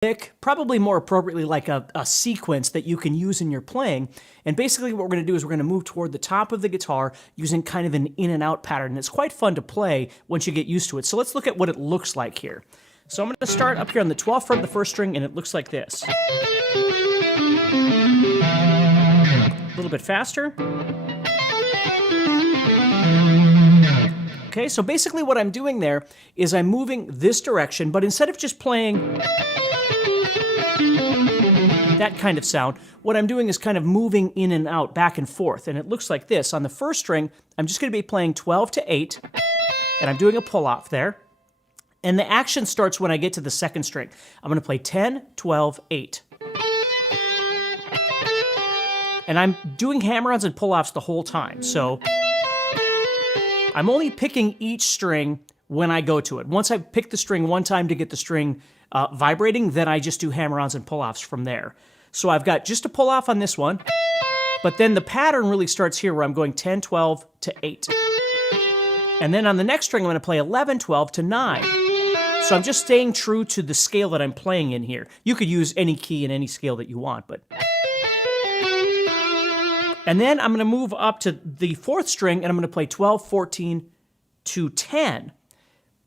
pick, probably more appropriately like a sequence that you can use in your playing. And basically what we're going to do is we're going to move toward the top of the guitar using kind of an in and out pattern. And it's quite fun to play once you get used to it. So let's look at what it looks like here. So I'm going to start up here on the 12th fret of the first string, and it looks like this. A little bit faster. Okay, so basically what I'm doing there is I'm moving this direction, but instead of just playing that kind of sound, what I'm doing is kind of moving in and out, back and forth, and it looks like this. On the first string, I'm just going to be playing 12 to 8, and I'm doing a pull-off there. And the action starts when I get to the second string. I'm going to play 10, 12, 8. And I'm doing hammer-ons and pull-offs the whole time, so I'm only picking each string when I go to it. Once I pick the string one time to get the string vibrating, then I just do hammer-ons and pull-offs from there. So I've got just a pull-off on this one, but then the pattern really starts here where I'm going 10, 12 to 8. And then on the next string, I'm going to play 11, 12 to 9. So I'm just staying true to the scale that I'm playing in here. You could use any key in any scale that you want, but... And then I'm going to move up to the 4th string, and I'm going to play 12, 14 to 10.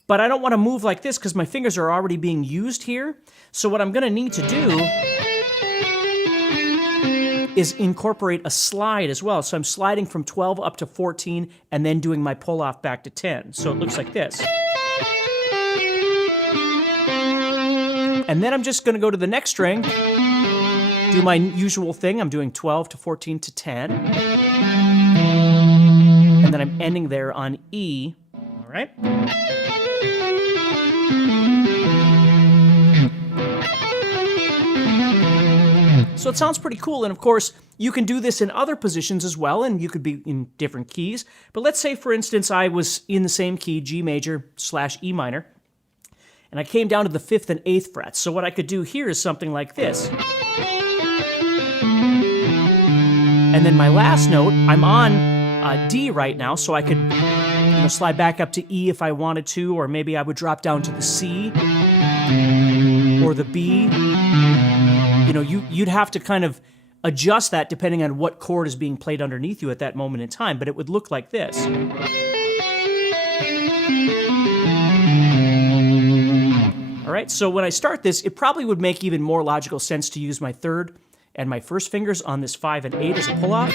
But I don't want to move like this because my fingers are already being used here. So what I'm going to need to do is incorporate a slide as well. So I'm sliding from 12 up to 14 and then doing my pull-off back to 10. So it looks like this. And then I'm just going to go to the next string, do my usual thing. I'm doing 12 to 14 to 10. And then I'm ending there on E. All right? So it sounds pretty cool, and of course, you can do this in other positions as well, and you could be in different keys. But let's say, for instance, I was in the same key, G major / E minor, and I came down to the 5th and 8th frets. So what I could do here is something like this. And then my last note, I'm on D right now, so I could slide back up to E if I wanted to, or maybe I would drop down to the C or the B. You'd have to kind of adjust that depending on what chord is being played underneath you at that moment in time, but it would look like this. All right, so when I start this, it probably would make even more logical sense to use my 3rd and my 1st fingers on this 5 and 8 as a pull-off.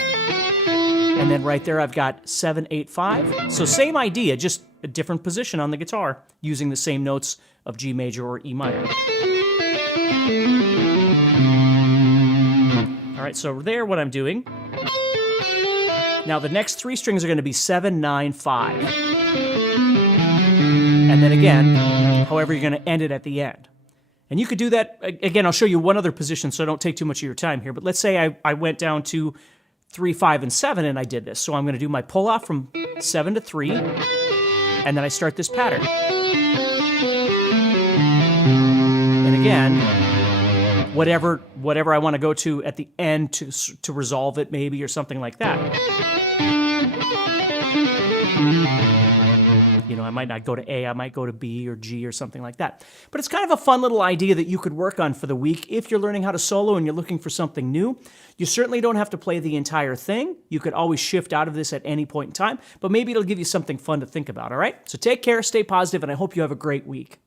And then right there I've got 7, 8, 5. So same idea, just a different position on the guitar, using the same notes of G major or E minor. All right, so there, what I'm doing. Now the next 3 strings are going to be 7, 9, 5. And then again, however you're going to end it at the end. And you could do that, again, I'll show you one other position so I don't take too much of your time here, but let's say I went down to 3, 5, and 7 and I did this. So I'm going to do my pull-off from 7 to 3, and then I start this pattern. And again, whatever I want to go to at the end to resolve it maybe, or something like that. I might not go to A, I might go to B or G or something like that. But it's kind of a fun little idea that you could work on for the week if you're learning how to solo and you're looking for something new. You certainly don't have to play the entire thing. You could always shift out of this at any point in time, but maybe it'll give you something fun to think about, all right? So take care, stay positive, and I hope you have a great week.